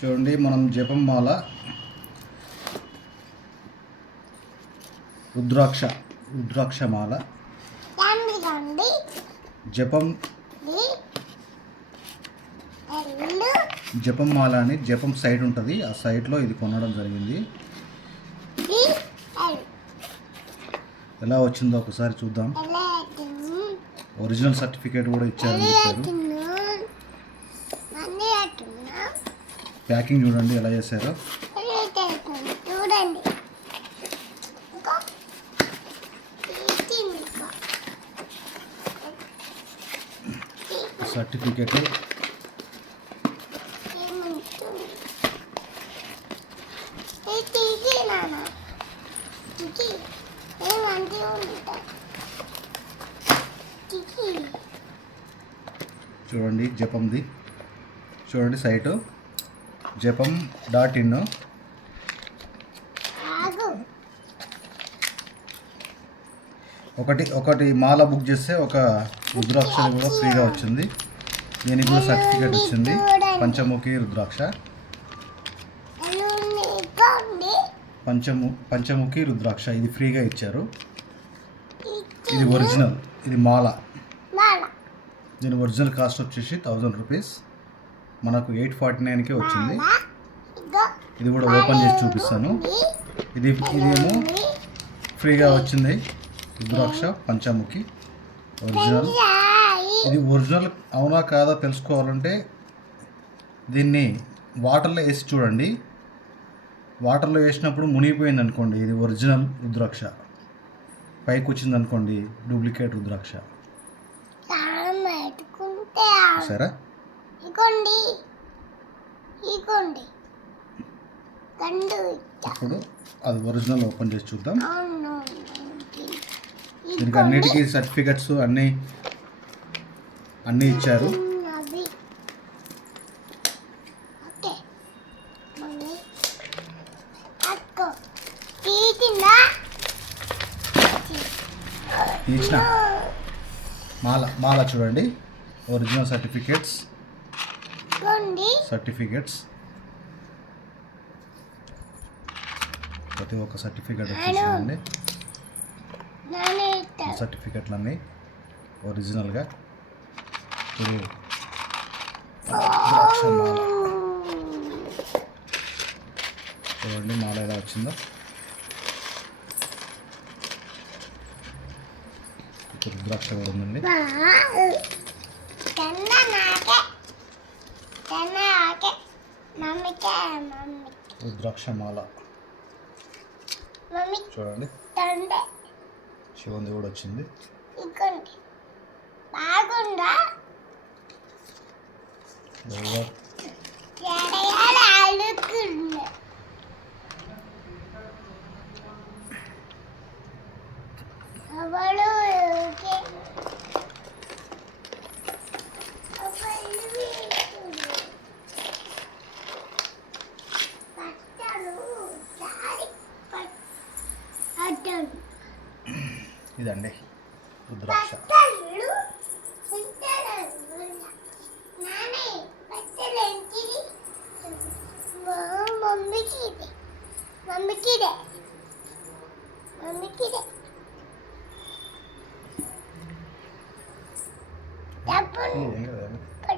చూడండి, మనం జపమాల రుద్రాక్షమాల జపమాల అని జపం సైడ్ ఉంటుంది, ఆ సైడ్లో ఇది కొనడం జరిగింది. ఎలా వచ్చిందో ఒకసారి చూద్దాం. ఒరిజినల్ సర్టిఫికేట్ కూడా ఇచ్చారని చెప్పారు. ప్యాకింగ్ చూడండి ఎలా చేశారో. సర్టిఫికేట్ చూడండి, జపంది చూడండి, సైటు jpam.in. ఒకటి మాల బుక్ చేస్తే ఒక రుద్రాక్షలు కూడా ఫ్రీగా వచ్చింది. దీనికి కూడా సర్టిఫికేట్ వచ్చింది. పంచముఖి రుద్రాక్ష, పంచముఖి రుద్రాక్ష ఇది ఫ్రీగా ఇచ్చారు. ఇది ఒరిజినల్, ఇది మాల. దీని ఒరిజినల్ కాస్ట్ వచ్చేసి 1000 రూపీస్, మనకు 849కే వచ్చింది. ఇది కూడా ఓపెన్ చేసి చూపిస్తాను. ఇదేమో ఫ్రీగా వచ్చింది రుద్రాక్ష పంచముఖి ఒరిజినల్. ఇది ఒరిజినల్ అవునా కాదా తెలుసుకోవాలంటే దీన్ని వాటర్లో వేసి చూడండి. వాటర్లో వేసినప్పుడు మునిగిపోయింది అనుకోండి, ఇది ఒరిజినల్ రుద్రాక్ష. పైకి వచ్చింది అనుకోండి, డూప్లికేట్ రుద్రాక్ష. సరే, ఇప్పుడు అది ఒరిజినల్ ఓపెన్ చేసి చూద్దాం. దీనికి అన్నిటికీ సర్టిఫికెట్స్ అన్నీ ఇచ్చారు. ఇచ్చిన మాల చూడండి, ఒరిజినల్ సర్టిఫికెట్స్ ప్రతి ఒక్క సర్టిఫికెట్ వచ్చేసిందండి. సర్టిఫికెట్లన్నీ ఒరిజినల్గా. ఇది చూడండి మాల ఎలా వచ్చిందో. రుద్రాక్ష కూడా ఉందండి. రుద్రాక్షమాల చూడండి, శివుంది కూడా వచ్చింది. ఇదండి.